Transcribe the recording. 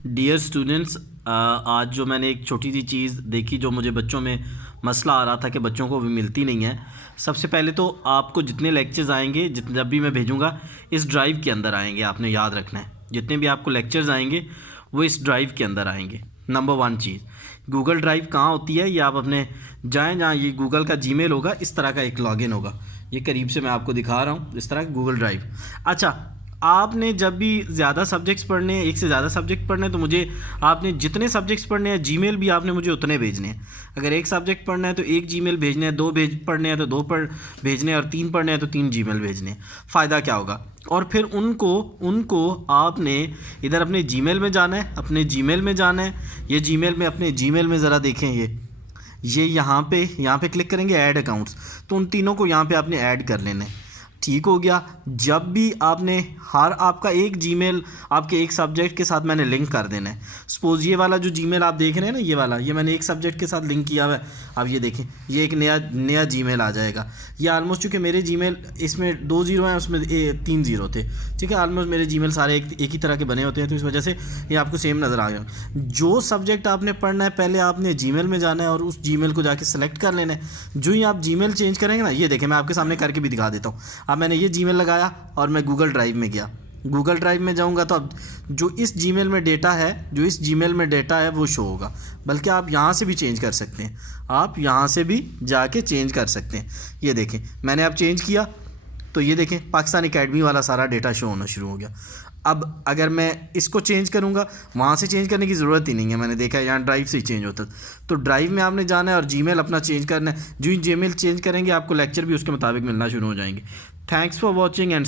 Dear students, आज जो मैंने एक छोटी सी चीज़ देखी जो मुझे बच्चों में मसला आ रहा था कि बच्चों को भी मिलती नहीं है। सबसे पहले तो आपको जितने लेक्चर्स आएंगे जब भी मैं भेजूंगा इस ड्राइव के अंदर आएंगे। आपने याद रखना है जितने भी आपको लेक्चर्स आएंगे वो इस ड्राइव के अंदर आएंगे। नंबर वन चीज़, गूगल ड्राइव कहाँ होती है ये आप अपने जाएँ जहाँ ये गूगल का जीमेल होगा, इस तरह का एक लॉगिन होगा। ये करीब से मैं आपको दिखा रहा हूँ, इस तरह का गूगल ड्राइव। अच्छा, आपने जब भी ज़्यादा सब्जेक्ट्स पढ़ने हैं, एक से ज़्यादा सब्जेक्ट पढ़ने हैं, तो मुझे आपने जितने सब्जेक्ट्स पढ़ने हैं जीमेल भी आपने मुझे उतने भेजने हैं। अगर एक सब्जेक्ट पढ़ना है तो एक जीमेल भेजने हैं, दो पढ़ने हैं तो दो भेजने हैं, और तीन पढ़ने हैं तो तीन जीमेल भेजने हैं। फ़ायदा क्या होगा? और फिर उनको आपने इधर अपने जीमेल में जाना है, अपने जीमेल में जाना है। ये जीमेल में, अपने जीमेल में ज़रा देखें, ये यहाँ पे क्लिक करेंगे ऐड अकाउंट्स, तो उन तीनों को यहाँ पे आपने ऐड कर लेना है। ठीक हो गया। जब भी आपने आपका एक जीमेल आपके एक सब्जेक्ट के साथ मैंने लिंक कर देना है। सपोज़ ये वाला जो जीमेल आप देख रहे हैं ना, ये वाला, ये मैंने एक सब्जेक्ट के साथ लिंक किया हुआ है। अब ये देखें, ये एक नया जीमेल आ जाएगा। ये आलमोस्ट, चूँकि मेरे जीमेल इसमें 2 ज़ीरो हैं, उसमें 3 ज़ीरो थे। ठीक है, आलमोस्ट मेरे जीमेल सारे एक ही तरह के बने होते हैं, तो इस वजह से ये आपको सेम नज़र आ गया। जो सब्जेक्ट आपने पढ़ना है, पहले आपने जीमेल में जाना है और उस जीमेल को जाके सेलेक्ट कर लेना है। जो ही आप जीमेल चेंज करेंगे ना, ये देखें, मैं आपके सामने करके भी दिखा देता हूँ। अब मैंने ये जीमेल लगाया और मैं गूगल ड्राइव में गया। गूगल ड्राइव में जाऊंगा तो अब जो इस जीमेल में डेटा है वो शो होगा। बल्कि आप यहाँ से भी चेंज कर सकते हैं, आप यहाँ से भी जाके चेंज कर सकते हैं। ये देखें, मैंने अब चेंज किया तो ये देखें, पाकिस्तान एकेडमी वाला सारा डेटा शो होना शुरू हो गया। अब अगर मैं इसको चेंज करूंगा, वहाँ से चेंज करने की ज़रूरत ही नहीं है। मैंने देखा है यहाँ ड्राइव से ही चेंज होता है। तो ड्राइव में आपने जाना है और जीमेल अपना चेंज करना है। जो ही जीमेल चेंज करेंगे आपको लेक्चर भी उसके मुताबिक मिलना शुरू हो जाएंगे। Thanks for watching and